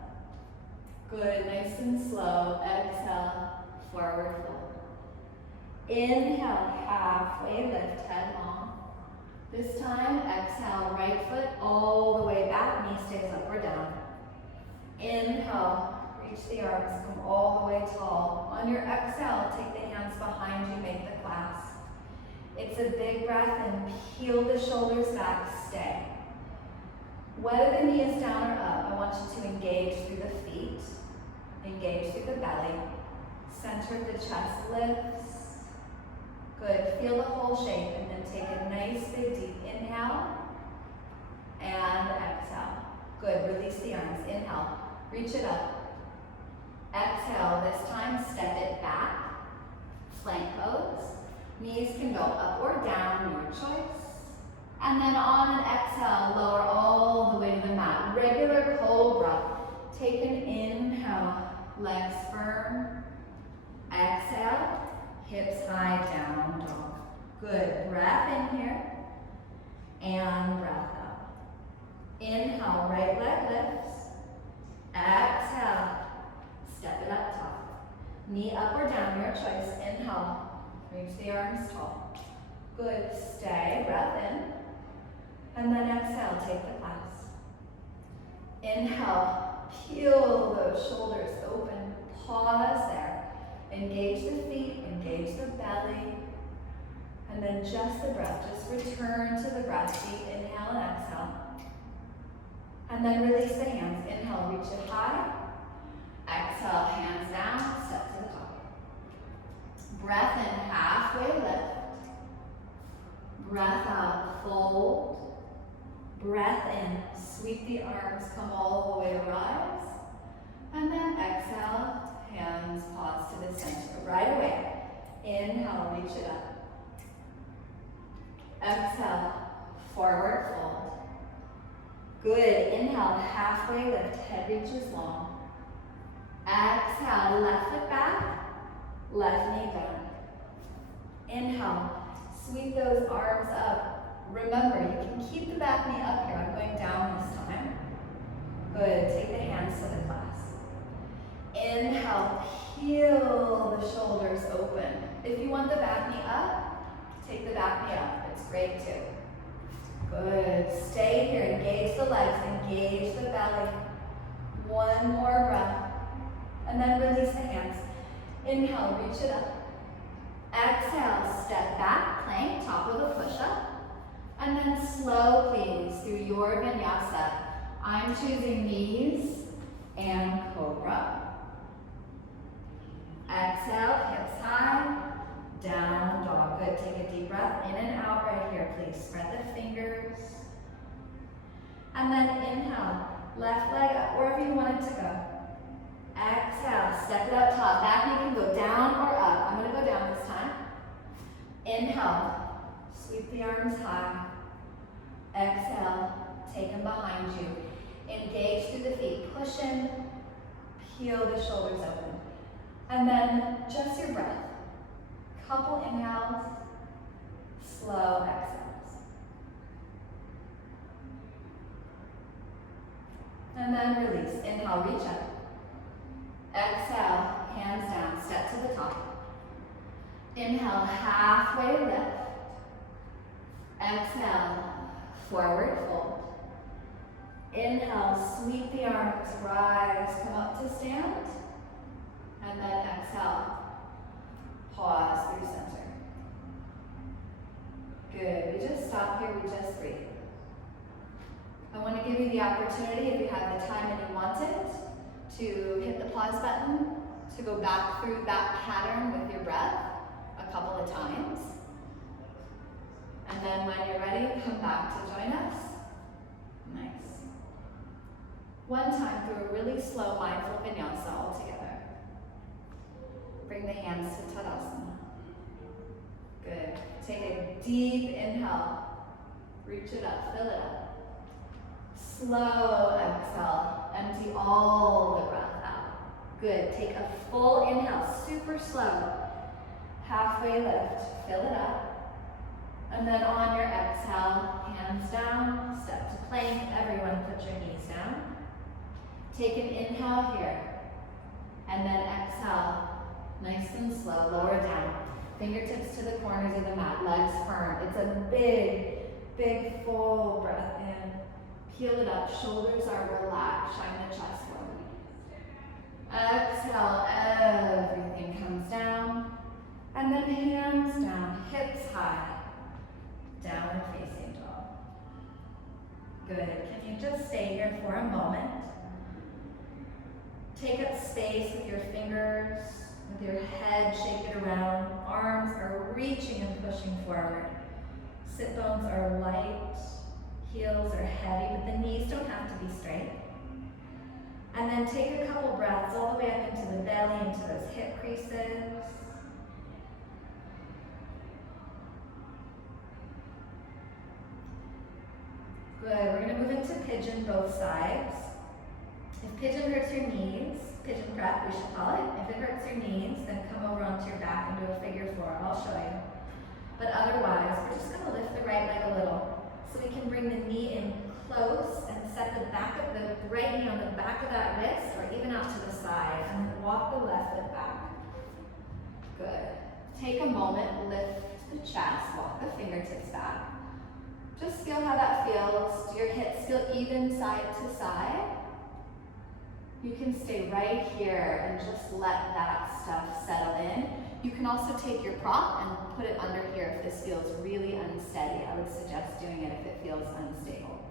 Good, nice and slow. Exhale, forward fold. Inhale, halfway lift, head long. This time, exhale, right foot all the way back, knee stays up or down. Inhale, reach the arms, come all the way tall. On your exhale, take the hands behind you, make the clasp. It's a big breath, and peel the shoulders back, stay. Whether the knee is down or up, I want you to engage through the feet, engage through the belly, center of the chest lifts. Good, feel the whole shape, and then take a nice big deep inhale, and exhale. Good, release the arms, inhale, reach it up. Exhale, this time step it back, plank pose. Knees can go up or down, your choice. And then on an exhale, lower all the way to the mat. Regular cobra. Take an inhale, legs firm. Exhale, hips high, down dog. Good, breath in here. And breath out. Inhale, right leg lifts. Exhale, step it up top. Knee up or down, your choice. Inhale. Reach the arms tall. Good, stay, breath in. And then exhale, take the clasp. Inhale, peel those shoulders open. Pause there. Engage the feet, engage the belly. And then just the breath, just return to the breath. Deep inhale and exhale. And then release the hands. Inhale, reach it high. Exhale, hands down, step to the top. Breath in, halfway lift. Breath out, fold. Breath in, sweep the arms, come all the way to rise. And then exhale, hands pause to the center. Right away. Inhale, reach it up. Exhale, forward fold. Good, inhale, halfway lift, head reaches long. Exhale, left foot back. Left knee down. Inhale, sweep those arms up. Remember, you can keep the back knee up here. I'm going down this time. Good, take the hands to the clasp. Inhale, peel the shoulders open. If you want the back knee up, take the back knee up. It's great too. Good, stay here, engage the legs, engage the belly. One more breath. And then release the hands. Inhale, reach it up. Exhale, step back, plank, top of the push-up. And then slow, please, through your vinyasa. I'm choosing knees and cobra. Exhale, hips high, down dog. Good, take a deep breath in and out right here, please. Spread the fingers. And then inhale, left leg up, wherever you want it to go. Exhale, step it up top. Back knee can go down or up. I'm going to go down this time. Inhale, sweep the arms high. Exhale, take them behind you. Engage through the feet. Push in, peel the shoulders open. And then just your breath. Couple inhales, slow exhales. And then release. Inhale, reach up. Exhale, hands down, step to the top. Inhale, halfway lift. Exhale, Forward fold. Inhale, sweep the arms, rise, come up to stand. And then exhale, pause through center. Good, we just stop here, we just breathe. I want to give you the opportunity, if you have the time and you want it, to hit the pause button, to go back through that pattern with your breath a couple of times. And then when you're ready, come back to join us. Nice. One time through a really slow mindful vinyasa all together. Bring the hands to Tadasana. Good. Take a deep inhale. Reach it up, fill it up. Slow exhale. Empty all the breath out. Good. Take a full inhale, super slow. Halfway lift, fill it up. And then on your exhale, hands down, step to plank. Everyone put your knees down. Take an inhale here. And then exhale, nice and slow, lower down. Fingertips to the corners of the mat, legs firm. It's a big, big full breath in. Peel it up, shoulders are relaxed, shine the chest forward. Exhale, everything comes down. And then hands down, hips high. Downward facing dog. Good. Can you just stay here for a moment? Take up space with your fingers, with your head, shake it around. Arms are reaching and pushing forward. Sit bones are light, heels are heavy, but the knees don't have to be straight. And then take a couple breaths all the way up into the belly, into those hip creases. Good, we're going to move into pigeon both sides. If pigeon hurts your knees, pigeon prep we should call it. If it hurts your knees, then come over onto your back and do a figure four. I'll show you. But otherwise, we're just going to lift the right leg a little. So we can bring the knee in close and set the back of the right knee on the back of that wrist or even out to the side. And then walk the left foot back. Good. Take a moment, lift the chest, walk the fingertips back. Just feel how that feels. Do your hips feel even side to side? You can stay right here and just let that stuff settle in. You can also take your prop and put it under here if this feels really unsteady. I would suggest doing it if it feels unstable.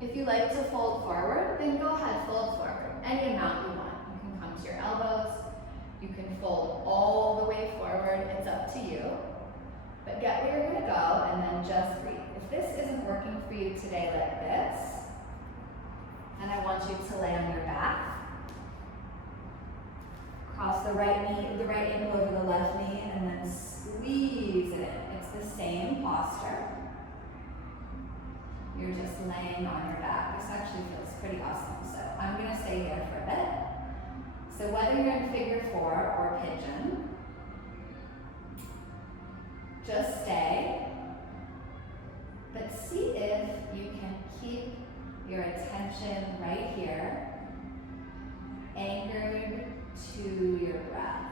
If you like to fold forward, then go ahead, fold forward. Any amount you want. You can come to your elbows. You can fold all the way forward. It's up to you. But get where you're going to go and then just breathe. If this isn't working for you today like this, and I want you to lay on your back, cross the right knee, the right ankle over the left knee, and then squeeze it in. It's the same posture. You're just laying on your back. This actually feels pretty awesome. So I'm going to stay here for a bit. So whether you're in figure four or pigeon, just stay, but see if you can keep your attention right here, anchored to your breath.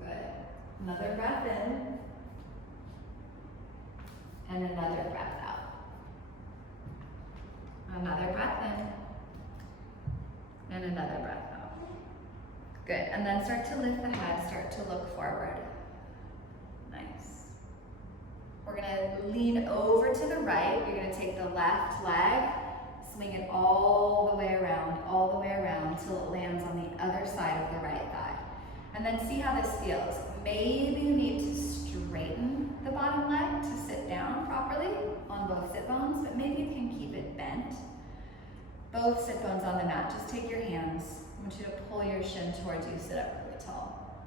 Good. Another breath in, and another breath out. Another breath in, and another breath out. Good, and then start to lift the head, start to look forward. Nice. We're gonna lean over to the right. You're gonna take the left leg, swing it all the way around until it lands on the other side of the right thigh. And then see how this feels. Maybe you need to straighten the bottom leg to sit down properly on both sit bones, but maybe you can keep it bent. Both sit bones on the mat. Just take your hands. I want you to pull your shin towards you, sit up really tall.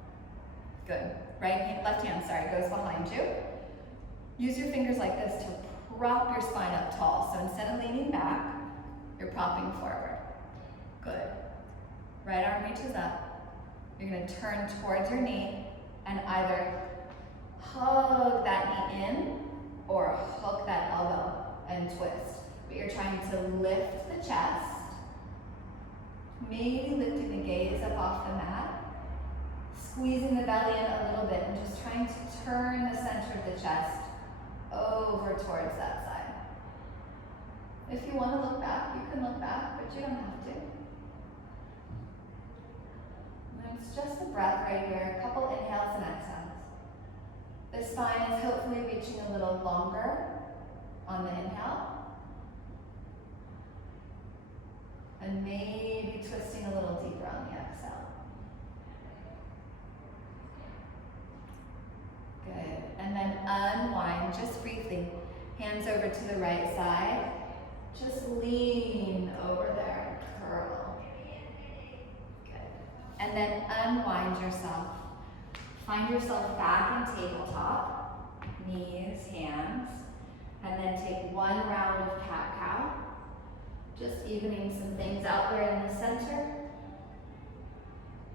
Good. Left hand, goes behind you. Use your fingers like this to prop your spine up tall. So instead of leaning back, you're propping forward. Good. Right arm reaches up. You're going to turn towards your knee and either hug that knee in or hook that elbow and twist. But you're trying to lift the the chest. Maybe lifting the gaze up off the mat. Squeezing the belly in a little bit and just trying to turn the center of the chest over towards that side. If you want to look back, you can look back, but you don't have to. And it's just a breath right here, a couple inhales and exhales. The spine is hopefully reaching a little longer on the inhale. And maybe twisting a little deeper on the exhale. Good. And then unwind just briefly. Hands over to the right side. Just lean over there. Curl. Good. And then unwind yourself. Find yourself back in tabletop. Knees, hands. And then take one round of cat-cow. Just evening some things out there in the center.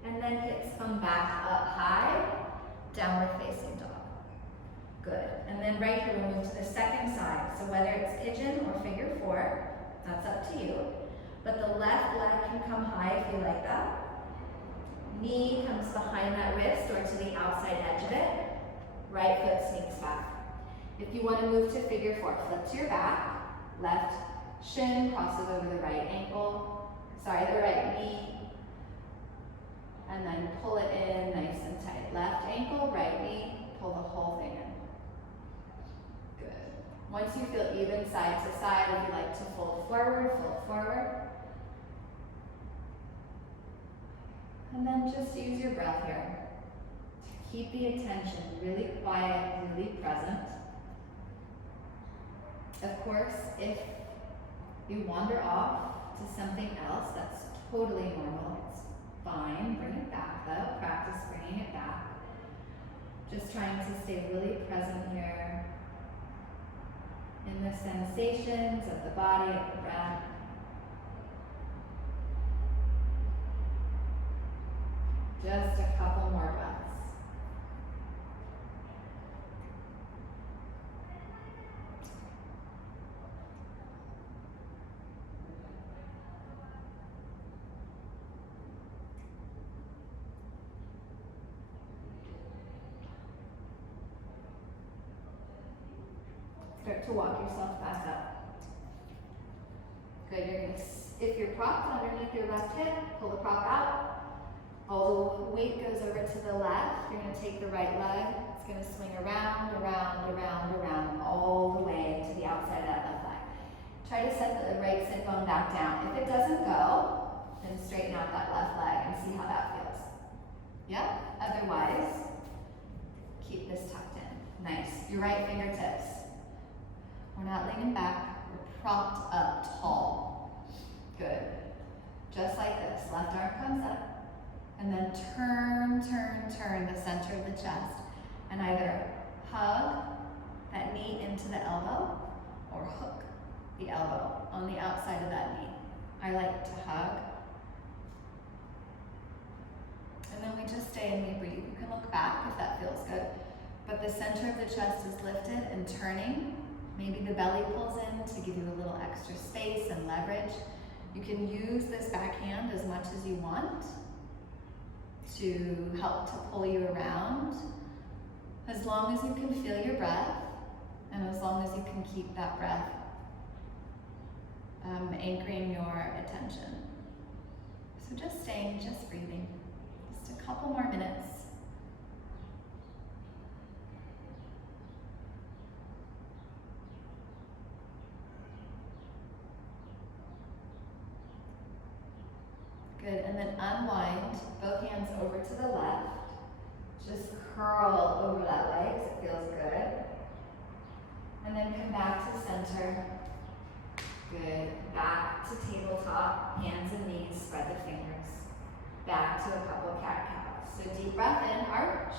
And then hips come back up high. Downward facing dog. Good. And then right here we'll move to the second side. So whether it's pigeon or figure four, that's up to you. But the left leg can come high if you like that. Knee comes behind that wrist or to the outside edge of it. Right foot sneaks back. If you want to move to figure four, flip to your back. Left shin crosses over the right ankle. Sorry, the right knee. And then pull it in nice and tight. Left ankle, right knee, pull the whole thing in. Good. Once you feel even side to side, if you like to fold forward, fold forward. And then just use your breath here to keep the attention really quiet, really present. Of course, if you wander off to something else, that's totally normal. It's fine. Bring it back though. Practice bringing it back. Just trying to stay really present here in the sensations of the body, of the breath. Just a couple more breaths. Start to walk yourself back up. Good, you're gonna, if you're propped underneath your left hip, pull the prop out. All the weight goes over to the left. You're gonna take the right leg. It's gonna swing around, around, around, around, all the way to the outside of that left leg. Try to set the right sit bone back down. If it doesn't go, then straighten out that left leg and see how that feels. Yep, otherwise, keep this tucked in. Nice, your right fingertips. We're not leaning back, we're propped up tall. Good. Just like this. Left arm comes up. And then turn the center of the chest. And either hug that knee into the elbow or hook the elbow on the outside of that knee. I like to hug. And then we just stay and we breathe. You can look back if that feels good. But the center of the chest is lifted and turning. Maybe the belly pulls in to give you a little extra space and leverage. You can use this backhand as much as you want to help to pull you around, as long as you can feel your breath and as long as you can keep that breath anchoring your attention. So just staying, just breathing, just a couple more minutes. Good, and then unwind, both hands over to the left. Just curl over that leg, so it feels good. And then come back to center. Good, back to tabletop, hands and knees, spread the fingers. Back to a couple cat-cows. So deep breath in, arch.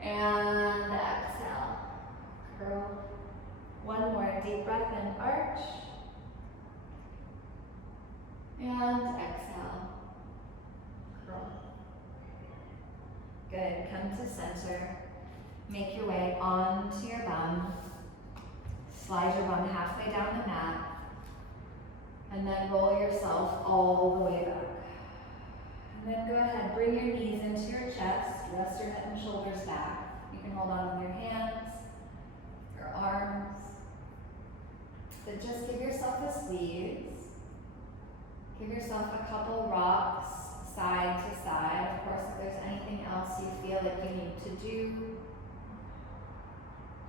And exhale, curl. One more, deep breath in, arch. And exhale, curl. Good, come to center. Make your way onto your bum. Slide your bum halfway down the mat. And then roll yourself all the way back. And then go ahead, bring your knees into your chest, rest your head and shoulders back. You can hold on with your hands, your arms. But just give yourself a squeeze. Give yourself a couple rocks side to side. Of course, if there's anything else you feel like you need to do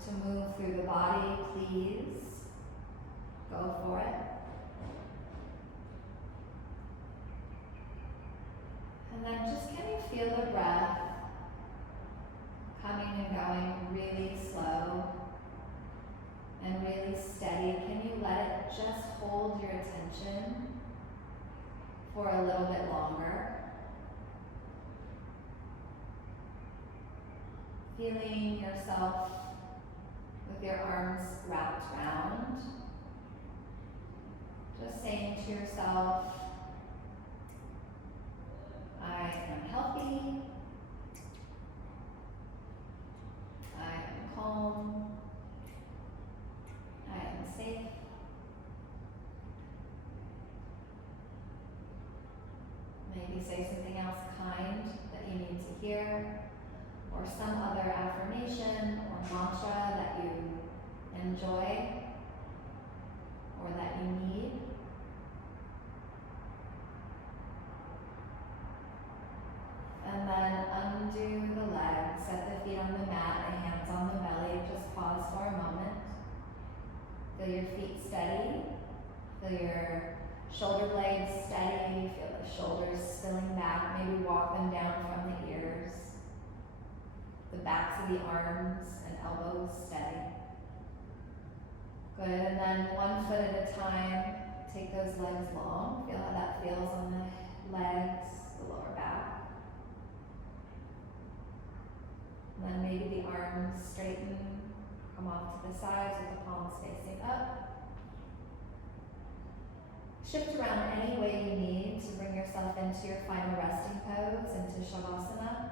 to move through the body, please go for it. And then just can you feel the breath coming and going really slow and really steady? Can you let it just hold your attention for a little bit longer? Feeling yourself with your arms wrapped around. Just saying to yourself, I am healthy, I am calm, I am safe. Maybe say something else kind that you need to hear, or some other affirmation or mantra that you enjoy or that you need. And then undo the legs, set the feet on the mat, the hands on the belly. Just pause for a moment. Feel your feet steady. Feel your shoulder blades steady. Feel the shoulders spilling back. Maybe walk them down from the ears. The backs of the arms and elbows steady. Good, and then 1 foot at a time, take those legs long. Feel how that feels on the legs, the lower back. And then maybe the arms straighten, come off to the sides with the palms facing up. Shift around any way you need to bring yourself into your final resting pose, into Shavasana.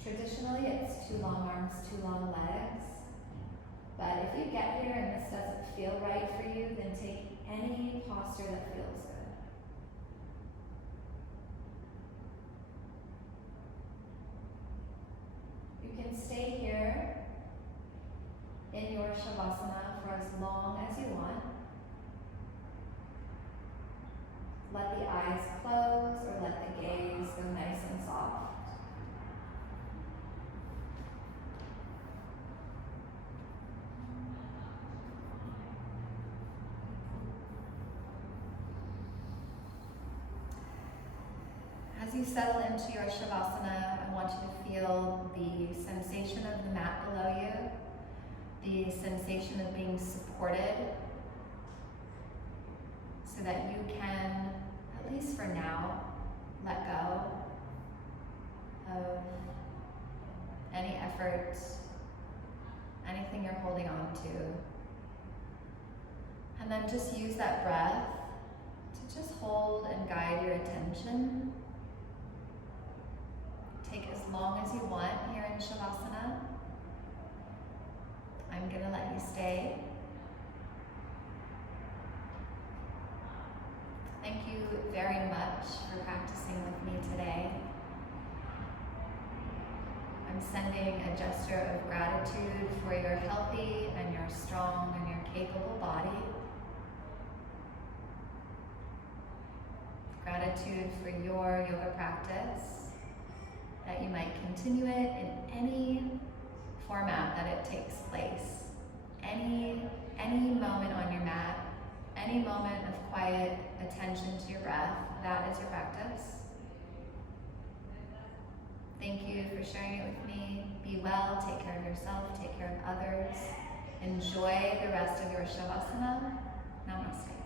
Traditionally, it's 2 long arms, 2 long legs. But if you get here and this doesn't feel right for you, then take any posture that feels good. You can stay here in your Shavasana for as long as you want. Let the eyes close or let the gaze go nice and soft. As you settle into your Shavasana, I want you to feel the sensation of the mat below you, the sensation of being supported, so that you can, at least for now, let go of any effort, anything you're holding on to. And then just use that breath to just hold and guide your attention. Take as long as you want here in Shavasana. I'm going to let you stay. Thank you very much for practicing with me today. I'm sending a gesture of gratitude for your healthy and your strong and your capable body. Gratitude for your yoga practice, that you might continue it in any format that it takes place. Any moment on your mat, any moment of quiet attention to your breath, that is your practice. Thank you for sharing it with me. Be well, take care of yourself, take care of others. Enjoy the rest of your Shavasana. Namaste.